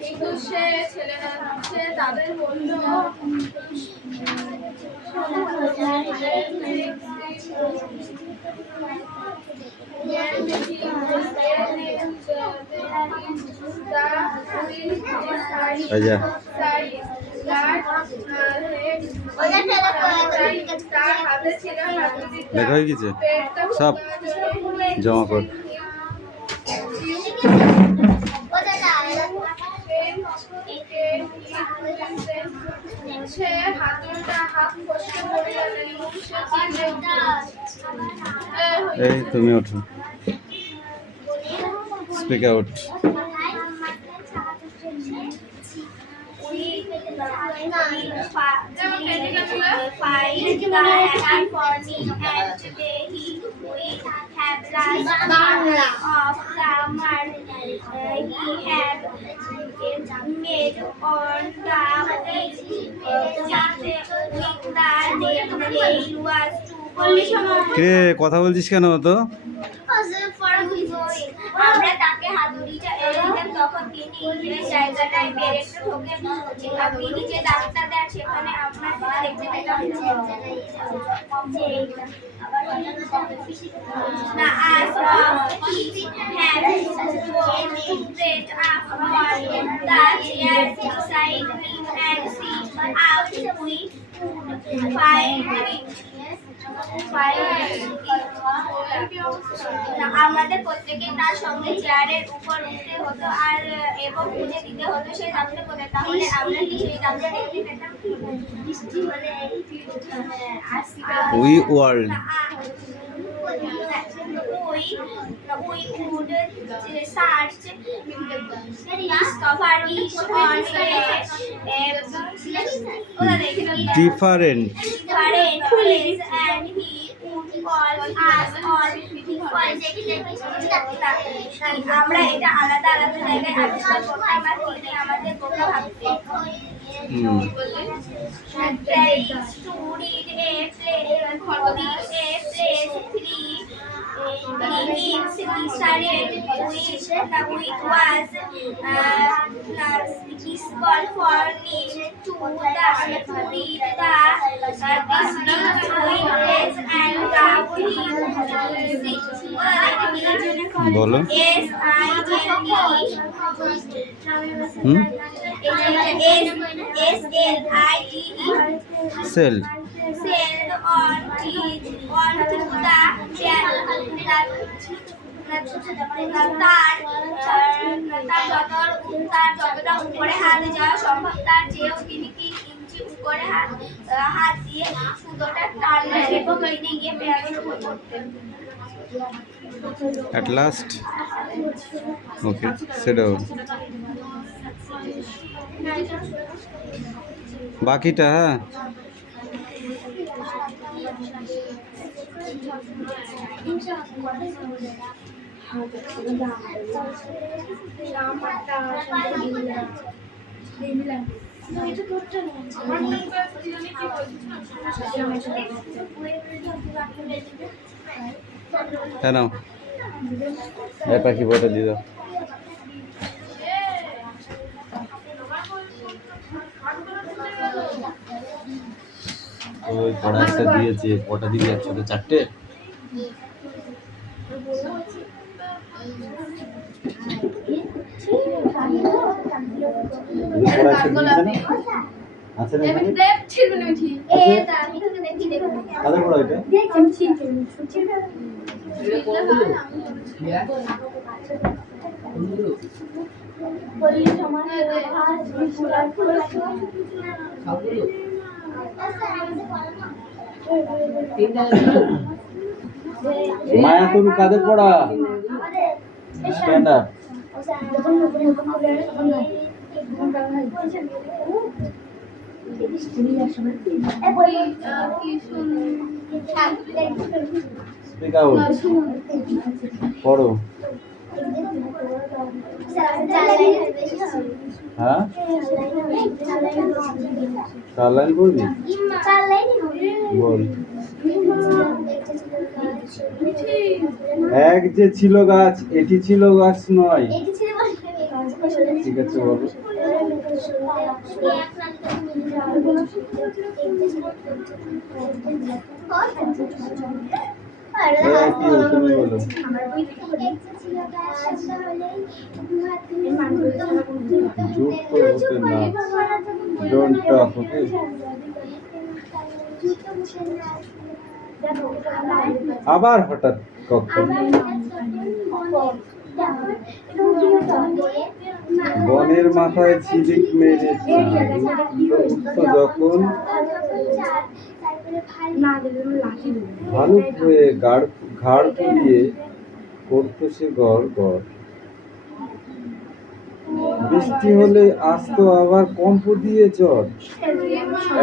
কিন্তু সে ছেলেরা তাদের বলল আচ্ছা লেখা হয়ে গেছে সব জমা কর। এই তুমি ওঠো, স্পিক আউট। কে কথা বলছিস কেন তো? আমরা তাকে হাতুড়িটা দিলাম, তখন তিনি এই জায়গাটায় পেরেকটা ঠোকেন। তিনি যে দাগটা দেন সেখানে আমরা দেখতে পেলাম না as of his hands spread upward the chairs beside him and see out we find it. আমাদের প্রত্যেকে তার সঙ্গে চেয়ারের উপর উঠতে হতো আর এবং খুঁজে দিতে হতো সেই দামটা কোথায়। তাহলে আমরা কি সেই দামটা দেখতে পেতাম? We world we could search discover each on different place and he would call us on আমরা এটা আলাদা আলাদা জায়গায় আবিষ্কার করতাম আর তিনি আমাদের বোকা ভাবতেন। To read a place 3 games decided which was useful for me to read the distinct and the বলো। সেল sailed on to তার যতটা উপরে হাত যাওয়া সম্ভব তার চেয়েও তিনি 3 ইঞ্চি উপরে হাত দিয়ে সুতোটা টানলেন এবং তিনি গিয়ে পেয়ারের উপর পড়তেন। at last okay sit down বাকিটা কেন এই পাখি বইটা দিয়ে দাও। ওই পড়া একটা দিয়েছে, কটা দিবি একসাথে? 4টে। আচ্ছা রে মানে দেব ছিড়বে না ঠিক এটা আমি তোকে দেখি দেব কাদের পড়া এটা দেখছি ছিড়বে বলি সমান আর ফুলা মায়া তুমি কাদের পড়া স্ট্যান্ড আপ স্পিক আউট পড়ো। হ্যাঁ 4 লাইন পড়বি বল। এক যে ছিল গাছ, এটি ছিল গাছ নয়। এটি ছিল ঠিক আছে বলো। কি তুমি বলো। যুক্ত হতে না, ডোন্ট টক, ওকে। আবার হঠাৎ কখন বনের মাথায় ঝিলিক মেরে উঠত যখন, ভালুক হয়ে ঘাড় ফুলিয়ে করত সে গড় গড়। বৃষ্টি হলে আসতো আবার কম্প দিয়ে ঝড়।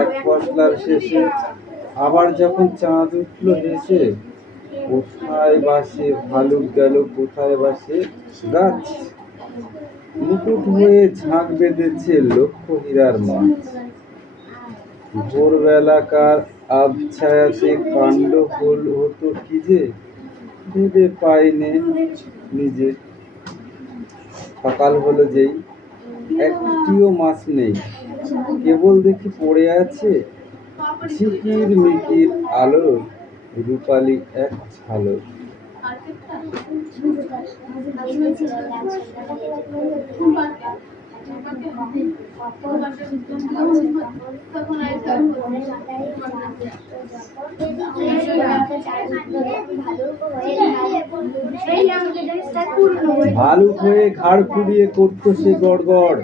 এক পশলার শেষে আবার যখন চাঁদ উঠল হেসে, কোথায় বাসে ভালুক গেল কোথায় বাসে গাছ। মুকুট হয়ে ঝাঁক বেঁধেছে লক্ষ হীরার মাছ। ভোরবেলাকার আবছায়াতে কাণ্ড হতো কি যে, ভেবে পাইনে নিজে। সকাল হলো যেই, একটিও মাছ নেই, কেবল দেখি পড়ে আছে ঝিকির মিকির আলো, রূপালি এক ঝালো। ভালুক হয়ে ঘাড় ফুলিয়ে করতো সে গড় গড়।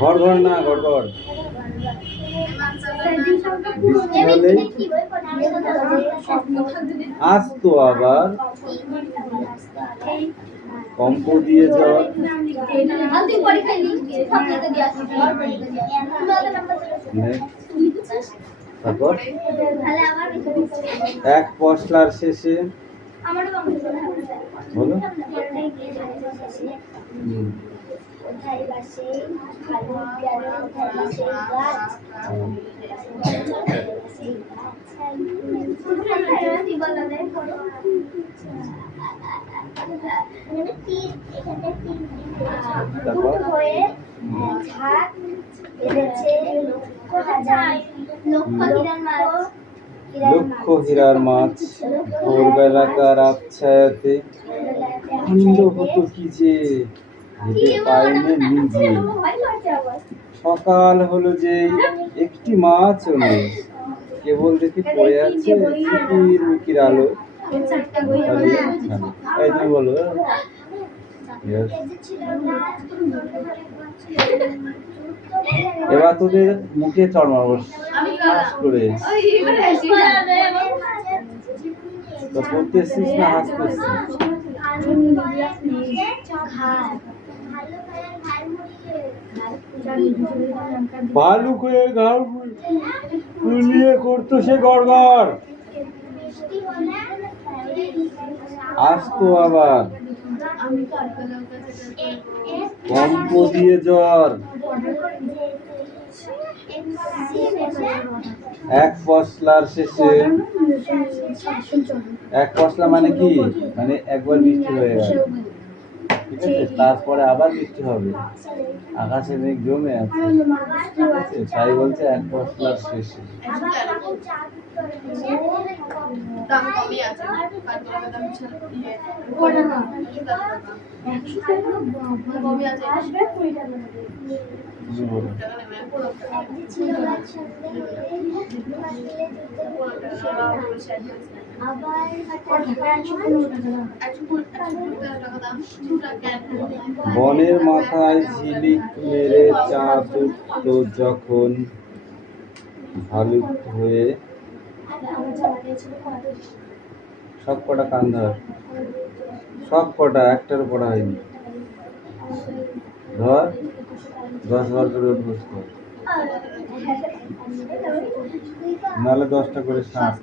ঘর ঘর না, গড় গড়। বৃষ্টি হলে আসতো আবার কম্প দিয়ে ঝড়। তারপর এক পশলার শেষে বলো। কোথায় বাসে ভালুক গেল কোথায় বাসে গাছ। লক্ষ হীরার মাছ। ভোরবেলাকার আবছায়াতে খণ্ড হতো কি যে, ভেবে পাইনে নিজে। সকাল হলো যে, একটি মাছও নেই, কেবল দেখি পড়ে আছে ঝিকির মিকির আলো। এই তুমি বলো। এবার তোদের মুখে চড় মারবো করে। তো পড়তেছিস না হাসতেছিস? ভালুক হয়ে ঘাড় ফুলিয়ে করতো সে গড় গড়। আসতো আবার কম্প দিয়ে জ্বর। এক পশলার শেষে, এক পশলা মানে কি, মানে একবার বৃষ্টি হয়ে গেল, ঠিক আছে, তারপরে আবার বৃষ্টি হবে, আকাশে মেঘ জমে আছে, ঠিক আছে, তাই বলছে এক পশলার শেষে। বনের মাথায় ঝিলিক মেরে চাঁদ উঠতো যখন, ভালুক হয়ে সব কটা কান ধর, সব কটা, একটার পড়া হয়নি, ধর 10 বার করে অভ্যাস কর, নাহলে 10টা করে সাত।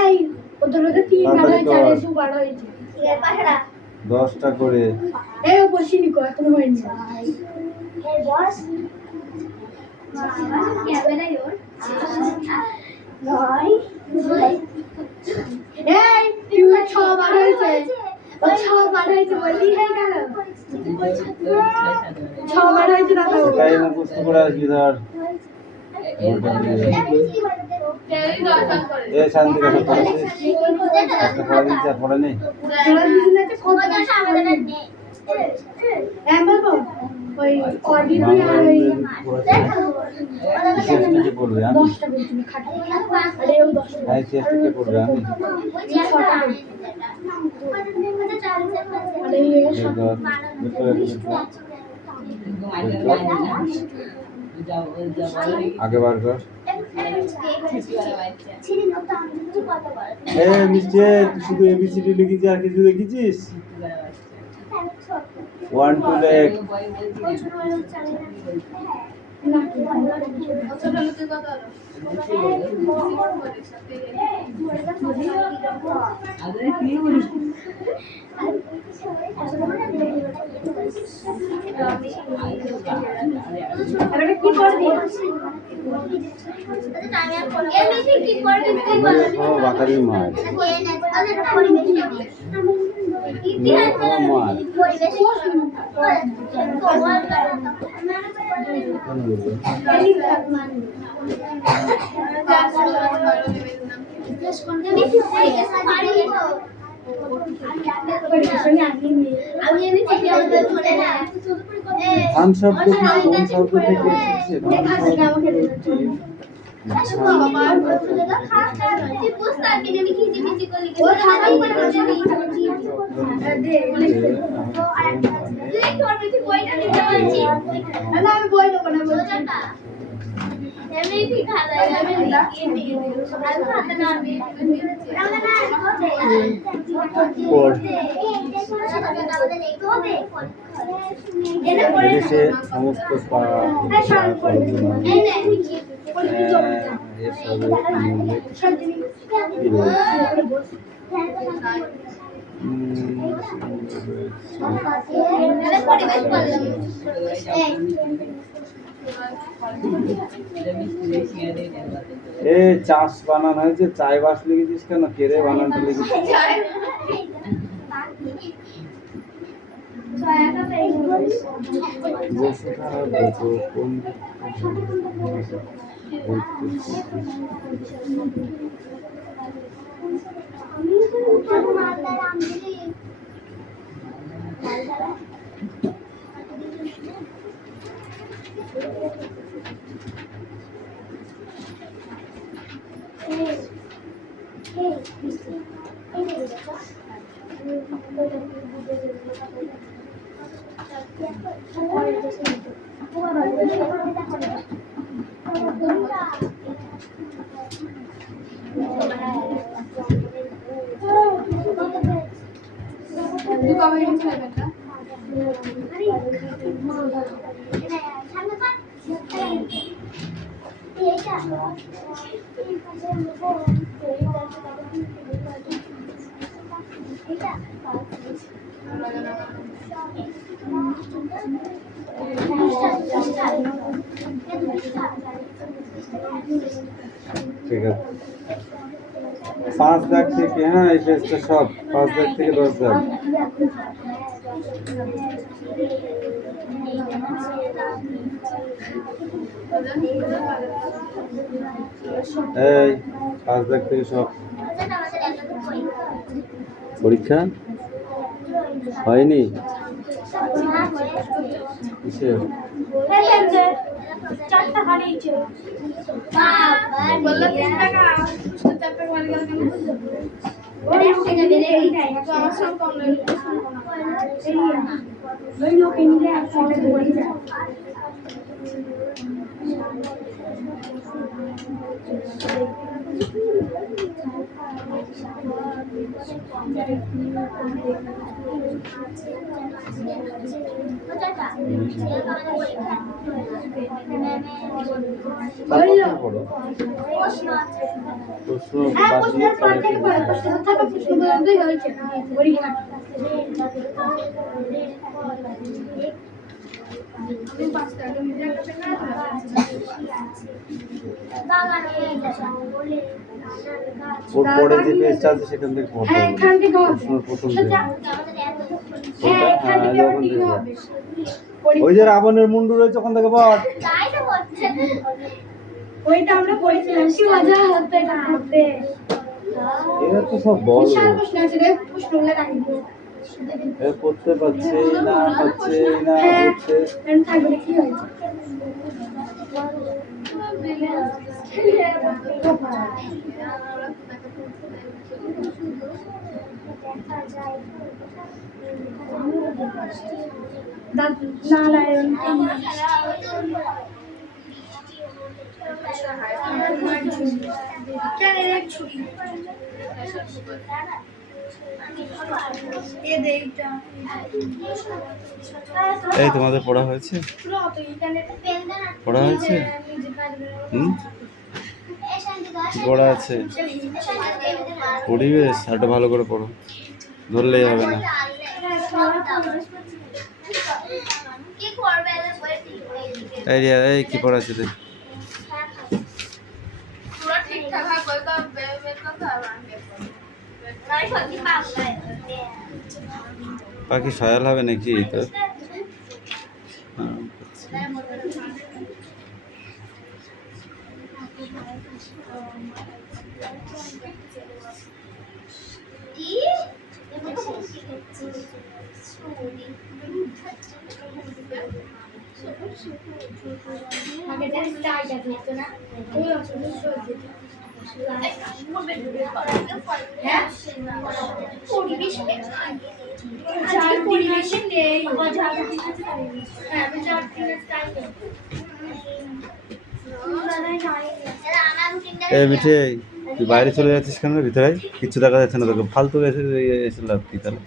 এই ওদের 10টা করে। এই বসিনি কো এখনো হয়নি। এই বস ক্যামেরায় ওর এই তুই 6 বার হয়েছে ও 6 বার হয়েছে বললি হয়ে গেল 6 বার হয়েছে দাদা সেটাই মুখস্থ করে আসবি ধর কেউই দরকার করে এ শান্তি কথা পড়েছিস একটা পড়া দিচ্ছি আর পড়ে নেই ওই অর্ডিনারি আর ওই কে পড়বে আমি 10টা বলছি খাটি আরে ও 10টা তাই চেষ্টা কে পড়বে আমি আরে এই ধর দুটো আগে বার কর মিষ্টি তুই শুধু এবিসিডি লিখেছিস আর কিছু লিখেছিস 1 2 লেখ এবারে কি করবি বাকারি মাছ ধান শব্দ কি কোন শব্দ থেকে এসেছে আমি বই দেবো না বলছি বিদেশে সমস্ত এ চাষ বানান হয়েছে চাই বাস লিখেছিস কেন কেড়ে বানানটা লিখেছিস ঠিক আছে 5 দাগ থেকে হ্যাঁ এই পেজটা সব 5 দাগ থেকে 10 দাগ এই 5 দাগ থেকে সব পরীক্ষা হয়নি কিসের চারটা হারিয়েছে বললো 3 টাকা চ্যাপ্টার মার গেল কেন তো আমার সব কম লাগে ওই লোক এমনি একসাথে বলে যায় প্রশ্ন পরীক্ষা আমি 5 টাকা মিটার কাছে না বাগানে জঙ্গলে নানান গাছ ওর পরে যে পেজটা আছে সেখান থেকে পড়তে হ্যাঁ হবে এখান থেকে হবে প্রশ্নের প্রথম সেটা থেকে। আমাদের এত হ্যাঁ এখান থেকে যখন আবার ঠিক দেখবো। হবে ওই যে রাবণের মুন্ডু রয়েছে ওখান থেকে পড়। তাই তো হচ্ছে ওইটা আমরা পড়েছিলাম কি মজা হতো এটা পড়তে এরা তো সব বল বিশাল প্রশ্ন আছে রে প্রশ্নগুলো রাখবো এ পড়তে পারছে না পাচ্ছে না হ্যাঁ হচ্ছে এমন থাকলে কি হয়েছে নারায়ণ কেন রে ছুটি এ দেইটা এই তোমাদের পড়া হয়েছে পড়া হয়েছে হুম কি পড়া আছে পরিবেশ আরটা ভালো করে পড়ো ধরলেই হবে না কি করবে এই রিয়া এই কি পড়া আছে রে পুরো ঠিকঠাক হয় কই তো বের করতে হবে পাখি সয়াল হবে নাকি তো পরিবেশে নেই হ্যাঁ আমি এই মিঠে তুই বাইরে চলে যাচ্ছিস কেন ভিতরে কিচ্ছু দেখা যাচ্ছে না তোকে ফালতু এসে লাভ কি তাহলে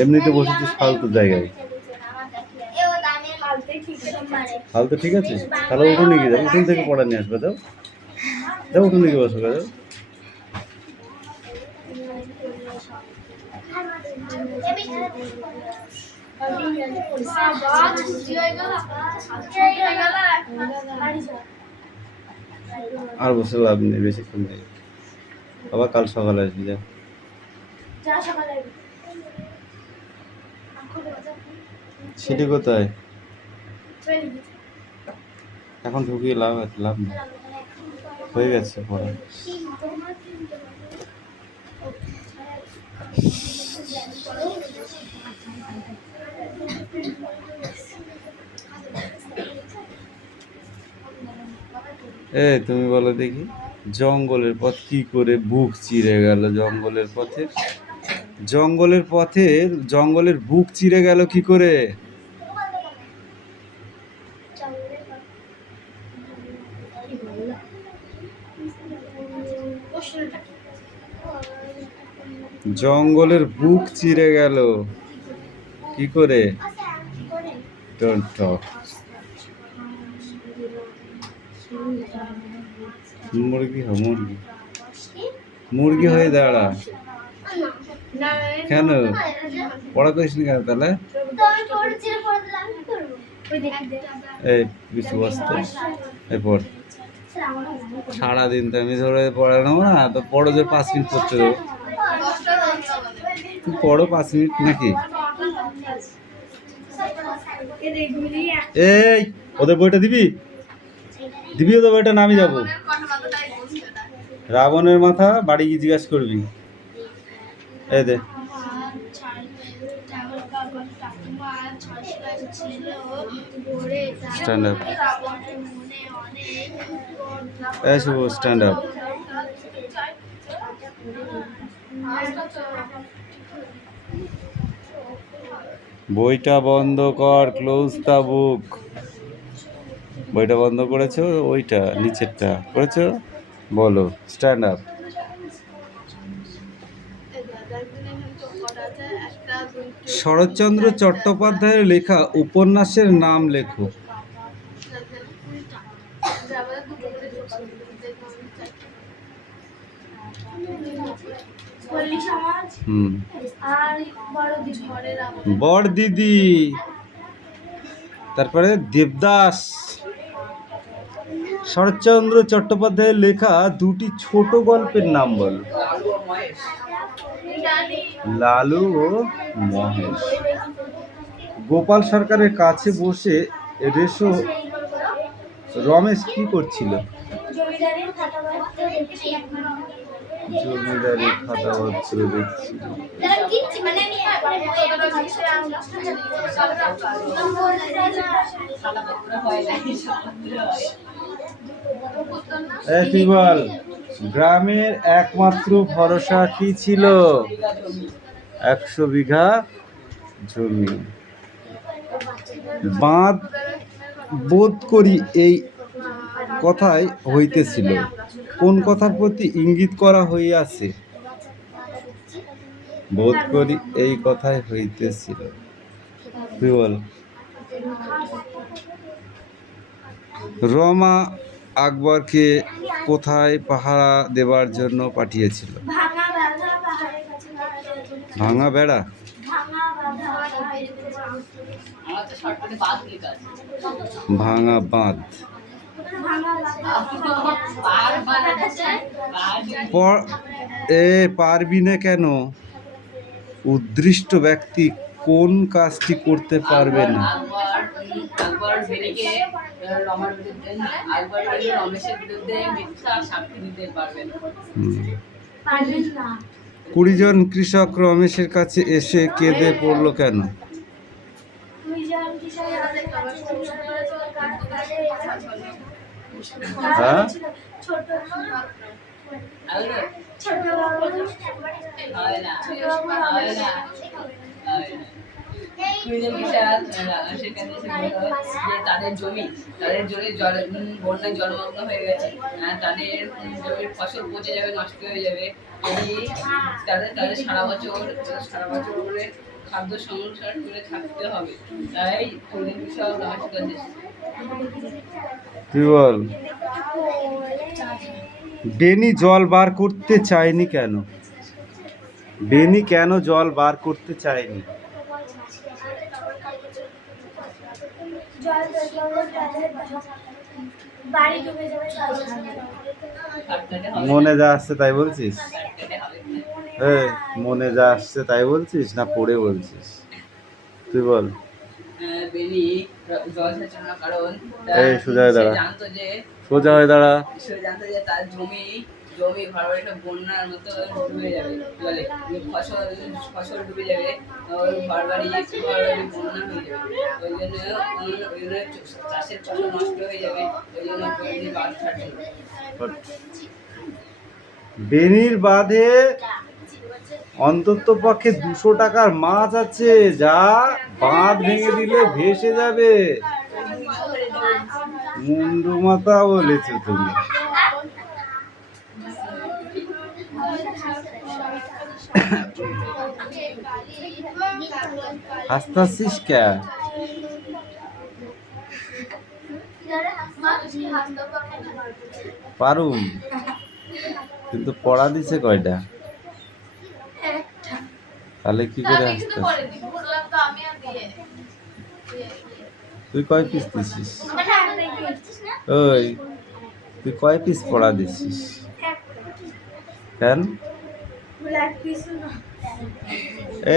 এমনিতে বসেছিস ফালতু জায়গায় ফালতু ঠিক আছে তাহলে উঠুন নিয়ে যাও উঠুন থেকে পড়া নিয়ে আসবে যাও যাও উঠুন নিয়ে বসো যাও আর বসে লাভ নেই বেশিক্ষণ নেই আবার কাল সকালে আসবি যা সেটি কোথায় এখন ঢুকিয়ে লাভ নেই হয়ে গেছে পড়া তুমি বলো দেখি জঙ্গলের পথ কি করে বুক চিরে গেল জঙ্গলের বুক চিরে গেল কি করে জঙ্গলের বুক চিরে গেল কি করে ডোন্ট টক মুরগি হয়ে দাঁড়া কেন পড়া করিস নি কেন তাহলে এই কিছু বসতে এই পড় সারাদিন তো আমি ধরে পড়ানো না তো পড়ো যে 5 মিনিট পড়তে দেবো তুই পড়ো 5 মিনিট নাকি এই ওদের বইটা দিবি ওদের বইটা না আমি যাবো রাবণের মাথা বাড়ি গিয়ে জিজ্ঞাসা করবি এই দে স্ট্যান্ড আপ এই শুভ স্ট্যান্ড আপ বইটা বন্ধ কর ক্লোজ দ্য বুক বইটা বন্ধ করেছো ওইটা নিচেরটা করেছো বলো স্ট্যান্ড আপ শরৎচন্দ্র চট্টোপাধ্যায়ের লেখা উপন্যাসের নাম লেখো বড় দিদি তারপরে দেবদাস। শরৎচন্দ্র চট্টোপাধ্যায়ের লেখা দুটি ছোট গল্পের নাম বল। লালু ও মহেশ। গোপাল সরকারের কাছে বসে রমেশ কি করছিল? জমিদারের খাতাপত্র দেখছিল। জমিদারের খাতাপত্র দেখছিল। তুই বল, গ্রামের একমাত্র ভরসা কি ছিল? 100 বিঘা জমি। বাঁধ বোধ করি এই কথাই হইতেছিল। কোন কথার প্রতি ইঙ্গিত করা হইয়াছে? বোধ করি এই কথাই হইতেছিল। তুই বল। রমা আকবরকে কোথায় পাহারা দেবার জন্য পাঠিয়েছিল? ভাঙা বেড়া। ভাঙা বাঁধ। পারবি না কেন? উদ্দিষ্ট ব্যক্তি কোন কাজটি করতে পারবে না? না। 20 জন কৃষক রমেশের কাছে এসে কেঁদে পড়ল কেন? হ্যাঁ? তাদের জমি বন্যায় জলমগ্ন হয়ে গেছে, তাদের জমির ফসল পচে যাবে, নষ্ট হয়ে যাবে। তাদের সারা বছর করে খাদ্য সংসার করে থাকতে হবে, তাই তুই বল। বেনি জল বার করতে চায়নি কেন? বেনি কেন জল বার করতে চায়নি? মনে যা আসছে তাই বলছিস? মনে যা আসছে তাই বলছিস না পড়ে বলছিস? তুই বল। সোজা হয়ে দাঁড়া। সোজা হয়ে দাঁড়া। জানতো যে তার জমি ঘরবাড়ি সব বন্যার মতো ডুবে যাবে, জলে ফসল ডুবে যাবে, ঘরবাড়ি বন্যা হয়ে যাবে। ওই জন্য চাষের ফসল নষ্ট হয়ে যাবে, ওই জন্য বাঁধ ছাড়ছিল। বেনির বাঁধে অন্তত পক্ষে 200 টাকার মাছ আছে, যা বাঁধ ভেঙে দিলে ভেসে যাবে। মুন্ডু মাথা বলেছো তুমি। হাসতাছিস কে? পারুম, কিন্তু পড়া দিছে কয়টা? তাহলে কি করে হাসতাছিস? তুই কয় পিস দিছিস? ওই তুই কয় পিস পড়া দিছিস? কেন?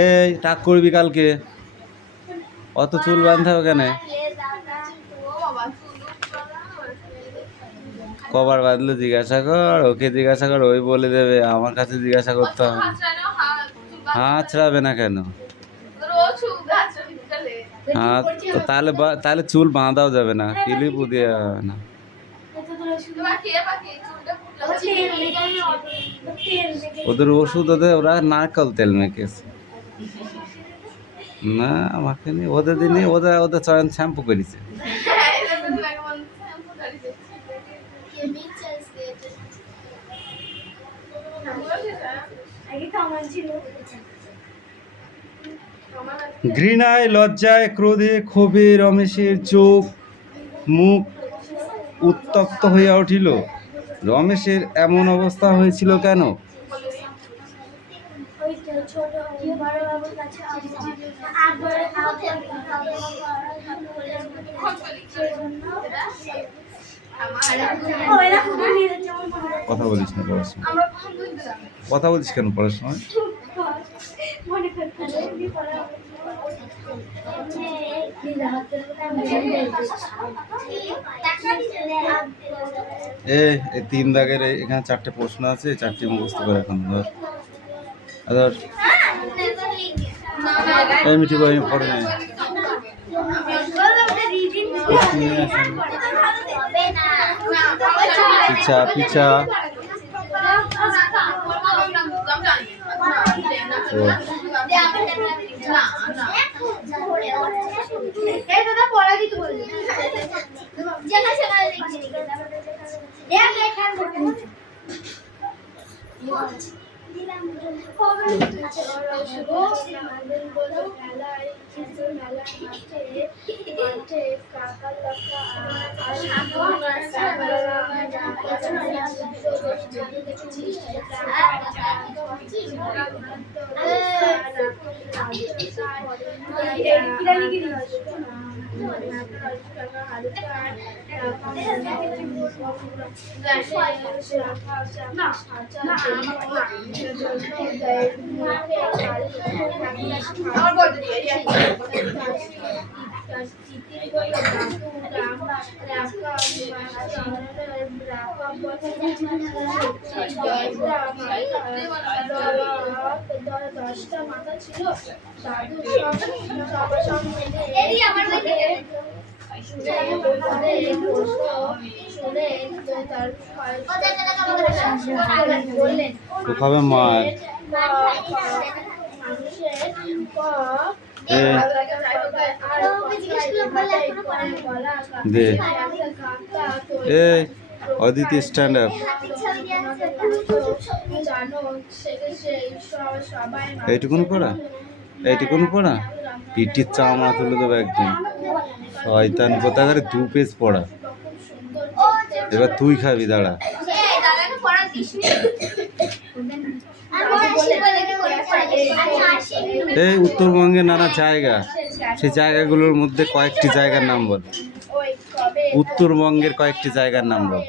এই টাক করবি কালকে। অত চুল বাঁধতে হবে কেন? কবার বাঁধলো জিজ্ঞাসা কর, ওকে জিজ্ঞাসা কর, ওই বলে দেবে। আমার কাছে জিজ্ঞাসা করতে হবে। হাত ছাড়াবে না কেন? হাত তাহলে চুল বাঁধাও যাবে না, ক্লিপও দিয়ে হবে না। ওদের ওষুধ ওরা নারকেল তেল মেখেছে না, আমাকে নিয়ে ওদের দিনে ওদের চয়ন শ্যাম্পু করেছে। ঘৃণায়, লজ্জায়, ক্রোধে, ক্ষোভে রমেশের চোখ মুখ উত্তপ্ত হইয়া উঠিল। রমেশের এমন অবস্থা হয়েছিল কেন? কথা বলিস না পড়াশোনা, কথা বলিস কেন পড়াশোনা? এই 3 দাগের এখানে 4টে প্রশ্ন আছে, 4টি মুখস্থ করে এখন ধর। ধর এই মিঠি বই পড়ে নে। পিছা পিছা তো খাবে মার দে। এই অদিতি স্ট্যান্ড আপ। এইটুকুন পড়া, এইটুকুন পড়া, পিটির চামড়া তুলে দেবো একদিন। শয়তান কোথাকারে 2 পেজ পড়া। এবার তুই খাবি, দাঁড়া। এই উত্তরবঙ্গের নানা জায়গা, সেই জায়গাগুলোর মধ্যে কয়েকটি জায়গার নাম বল। উত্তরবঙ্গের কয়েকটি জায়গার নাম বল।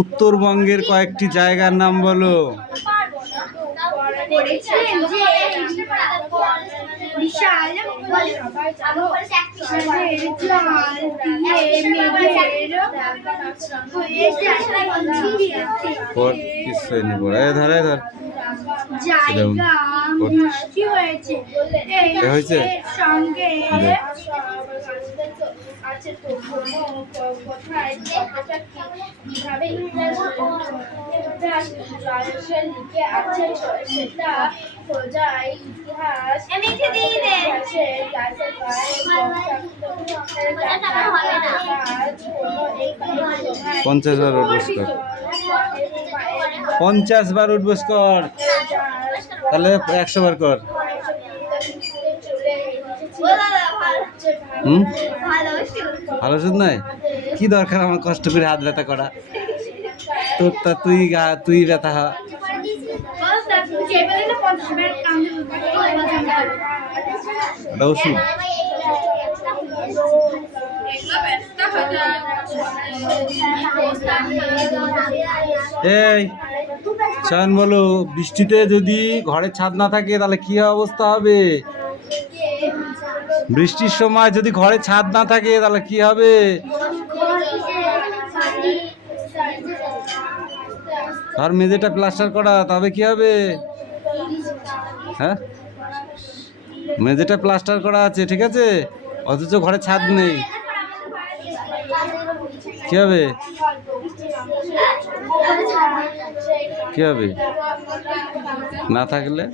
উত্তরবঙ্গের কয়েকটি জায়গার নাম বলো। হয়েছে পঞ্চাশ বার উঠবস কর, 50 বার উঠবস কর, তাহলে 100 বার কর। ভালো ওষুধ নাই? কি দরকার আমার কষ্ট করে হাত ব্যথা করা? তোর তা তুই ব্যথা হ। ওটা ওষুধ। এই চয়ন বলো, বৃষ্টিতে যদি ঘরের ছাদ না থাকে তাহলে কি অবস্থা হবে? বৃষ্টির সময় যদি ঘরে ছাদ না থাকে তাহলে কি হবে? আর মেঝেটা প্লাস্টার করা, তবে কি হবে? হ্যাঁ, মেঝেটা প্লাস্টার করা আছে, ঠিক আছে, অথচ ঘরে ছাদ নেই, কি হবে? কি হবে না থাকলে?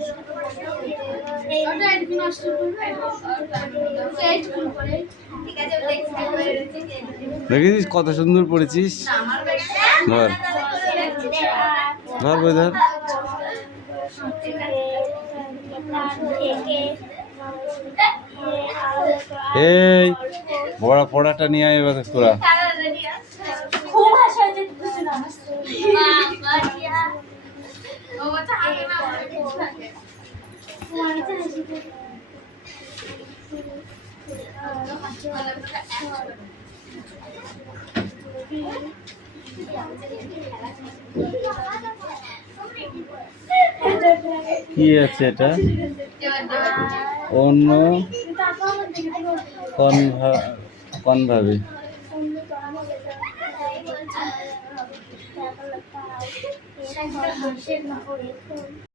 দেখেছিস কত সুন্দর পড়েছিস? ধর ধর বই ধর। এই পড়াটা নিয়ে আয় এবার তোরা। কি আছে এটা? অন্য কনভাবে